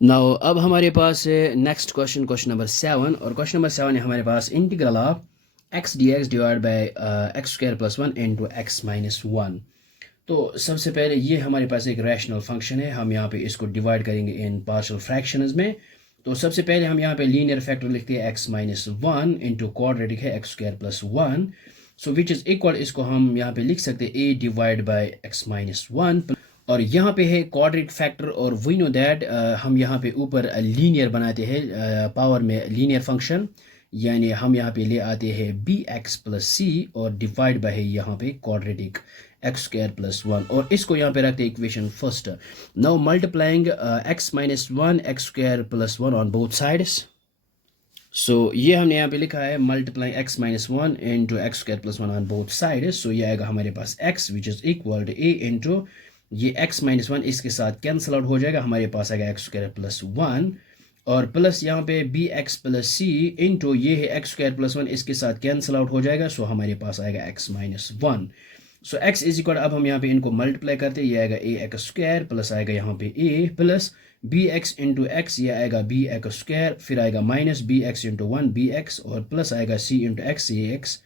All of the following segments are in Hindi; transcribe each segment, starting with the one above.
नाउ अब हमारे पास है नेक्स्ट क्वेश्चन, क्वेश्चन नंबर 7। और क्वेश्चन नंबर 7 है हमारे पास integral of x d x divide by x square plus one into x minus one. तो सबसे पहले ये हमारे पास एक रैशनल फंक्शन है, हम यहाँ पे इसको डिवाइड करेंगे इन पार्शियल फ्रैक्शंस में। तो सबसे पहले हम यहाँ पे लीनियर फैक्टर लिखते हैं x minus one into quadratic है x square plus one, so which is equal, इसको हम यहाँ पे लिख सकते हैं a divide by x minus one. और यहाँ पे है क्वाड्रेटिक फैक्टर, और वी नो दैट हम यहाँ पे ऊपर लीनियर बनाते हैं पावर में लीनियर फंक्शन, यानी हम यहाँ पे ले आते हैं बी एक्स प्लस सी और डिवाइड बाय है यहाँ पे quadratic x square plus one, और इसको यहाँ पे रखते हैं equation first. Now multiplying x minus one x square plus one on both sides. So ये हमने यहाँ पे लिखा है multiplying x minus one into x square plus one on both sides. So ये आएगा हमारे पास x which is equal to a into ये एक्स माइनस वन इसके साथ कैंसिल आउट हो जाएगा, हमारे पास आएगा एक्स स्क्वायर प्लस वन, और प्लस यहाँ पे बी एक्स प्लस सी इंटू ये है एक्स स्क्वायर प्लस वन इसके साथ कैंसिल आउट हो जाएगा, सो हमारे पास आएगा x minus one. So x is equal, अब हम यहाँ पे इनको मल्टीप्लाई करते हैं, ये आएगा ए एक्स स्क्वायर प्लस आएगा यहाँ पे a plus b x into x, ये आएगा बी एक्स स्क्वायर, फिर आएगा minus b x into one b x, और प्लस आएगा सी इंटू एक्स ये एक्स,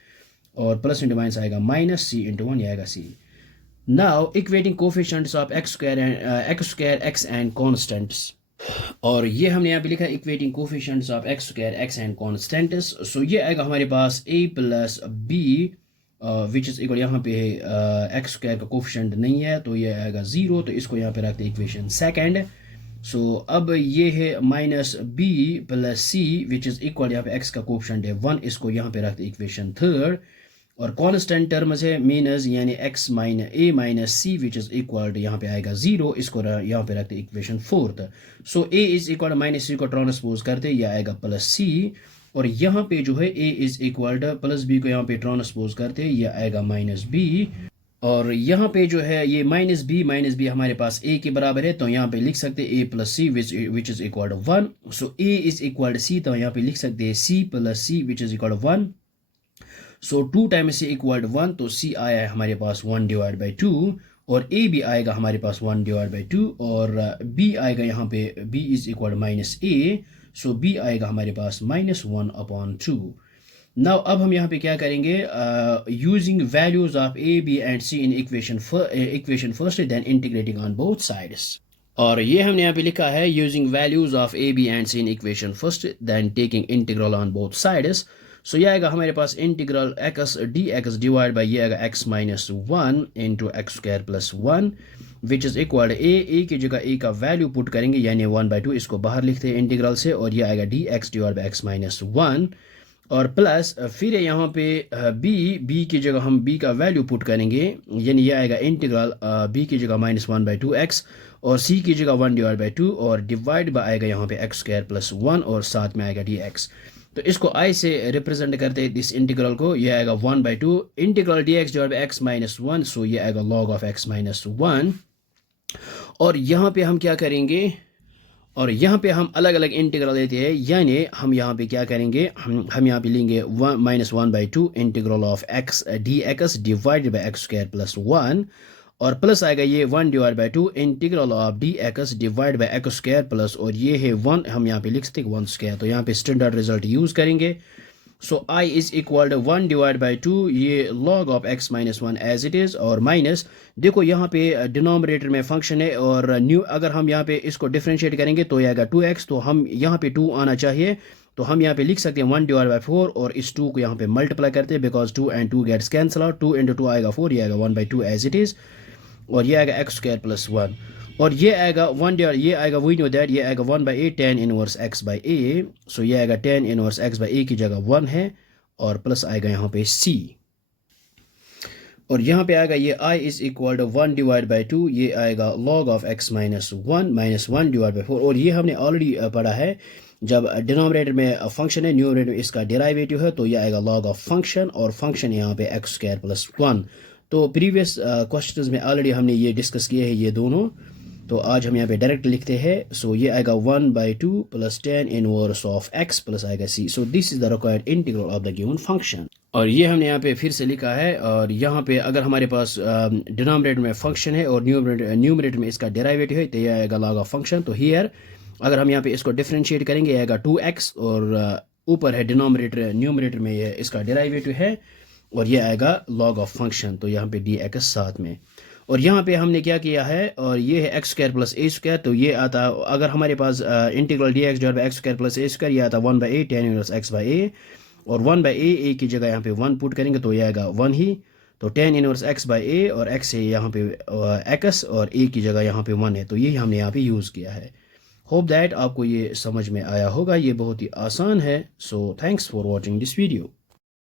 और प्लस इंटू माइनस आएगा माइनस सी इंटू वन, ये आएगा c. Now equating coefficients of x square x and constants, और ये हमने यहाँ पे लिखा है equating coefficients of x square x and constants. So ये आएगा हमारे पास a plus B which is equal, यहाँ पे एक्स स्क्वायर का कोफिशिएंट नहीं है तो ये आएगा ज़ीरो, तो इसको यहाँ पे रखते हैं इक्वेशन सेकंड। सो अब ये है minus B plus C which is equal, यहाँ पे एक्स का कोफिशिएंट है वन, इसको यहाँ पे रखते हैं इक्वेशन थर्ड। और कांस्टेंट टर्म्स है मीनस यानी x minus a minus c which is equal to यहाँ पे आएगा जीरो, इसको यहाँ पे रखते equation fourth. So a is equal minus c को ट्रांसपोज करते ये आएगा प्लस सी, और यहाँ पे जो है a is equal to plus b को यहाँ पे ट्रांसपोज करते ये आएगा माइनस बी, और यहाँ पे जो है ये माइनस बी हमारे पास ए के बराबर है, तो यहाँ पे लिख सकते a plus C which is equal to one. So a is equal to c, तो यहाँ पे लिख सकते हैं c plus C which is equal to one. So two times c equal to one, तो सी आया है हमारे पास वन डिवाइड बाई टू, और ए भी आएगा हमारे पास वन डिवाइड बाई टू, और बी आएगा यहाँ पे b is equal minus a, so B आएगा हमारे पास minus one upon two. Now अब हम यहाँ पे क्या करेंगे, using values of a b and c in equation first then integrating on both sides. और ये हमने यहाँ पे लिखा है using values of a b and c in equation first then taking integral on both sides. So ये आएगा हमारे पास integral x d x divide by ये आएगा x minus one into x square plus one which is equal a की जगह ए का वैल्यू पुट करेंगे यानी वन बाई टू, इसको बाहर लिखते हैं इंटीग्रल से, और ये आएगा D x divide by x minus one, और प्लस फिर यहाँ पे बी की जगह हम बी का वैल्यू पुट करेंगे, यानी ये आएगा इंटीग्रल बी की जगह minus one by to x, और सी की जगह वन डिवाइड बाई टू, और डिवाइड बाई आएगा यहाँ पे एक्स स्क्वायर प्लस वन, और साथ में आएगा डी एक्स। तो इसको आई से रिप्रेजेंट करते हैं इस इंटीग्रल को, ये आएगा one by two integral d x divide by x minus one, so ये आएगा log of x minus one. और यहाँ पे हम क्या करेंगे, और यहाँ पे हम अलग अलग इंटीग्रल लेते हैं, यानी हम यहाँ पे क्या करेंगे, हम यहाँ पे लेंगे minus one by two integral of x d x divided by x square plus one, और प्लस आएगा ये one divide by two integral of D x divide by x square plus, और ये है वन, हम यहाँ पे लिख सकते हैं वन स्क्वायर, तो यहाँ पे स्टैंडर्ड रिजल्ट यूज करेंगे। So I is equal to one divide by two ये log of x minus one as it is, और माइनस देखो यहाँ पे डिनोमिनेटर में फंक्शन है, और न्यू अगर हम यहाँ पे इसको डिफ्रेंशिएट करेंगे तो ये आएगा टू एक्स, तो हम यहाँ पे टू आना चाहिए, तो हम यहाँ पे लिख सकते हैं वन डिवाइड बाई फोर, और इस टू को यहाँ पे मल्टीप्लाई करते हैं because two and two gets cancel out, two into two आएगा फोर, ये आएगा one by two as it is, और ये आएगा एक्स स्क्वायर प्लस वन, और ये आएगा वन डिवाइड ये आएगा वी नो दैट ये आएगा one by a tan inverse x by a, so ये आएगा tan inverse x by a की जगह वन है, और प्लस आएगा यहाँ पे सी, और यहाँ पे आएगा ये i is equal to one divide by two, ये आएगा log of x minus one divide by four, और ये हमने ऑलरेडी पढ़ा है जब डिनोमिनेटर में फंक्शन है न्यूमरेटर में इसका डेरिवेटिव है, तो ये आएगा लॉग ऑफ फंक्शन, और फंक्शन यहाँ पे एक्स स्क्वायर प्लस वन। तो प्रीवियस क्वेश्चंस में ऑलरेडी हमने ये डिस्कस किए हैं ये दोनों, तो आज हम यहाँ पे डायरेक्ट लिखते हैं। सो ये आएगा one by two plus tan inverse of x plus आएगा c, so this is the required integral of the given function. और ये हमने यहाँ पे फिर से लिखा है, और यहाँ पे अगर हमारे पास डिनोमिनेटर में फंक्शन है और न्यूमरेटर में इसका डेरिवेटिव है, तो ये आएगा लॉग ऑफ फंक्शन। तो हियर अगर हम यहाँ पे इसको डिफ्रेंशिएट करेंगे आएगा 2x और ऊपर है डिनोमिनेटर न्यूमरेटर में ये इसका डेरिवेटिव है और ये आएगा लॉग ऑफ फंक्शन, तो यहाँ पे dx साथ में। और यहाँ पे हमने क्या किया है, और ये है x square plus a square, तो ये आता अगर हमारे पास integral d x divide by x square plus a square, ये आता 1/a tan inverse x by a, और 1/a ए की जगह यहाँ पे 1 पुट करेंगे तो ये आएगा 1 ही, तो tan inverse x by a और एक्स है यहाँ पे एक्स और ए की जगह यहाँ पे 1 है, तो ये हमने यहाँ पे यूज़ किया है। होप दैट आपको ये समझ में आया होगा, ये बहुत ही आसान है। So thanks for watching this video.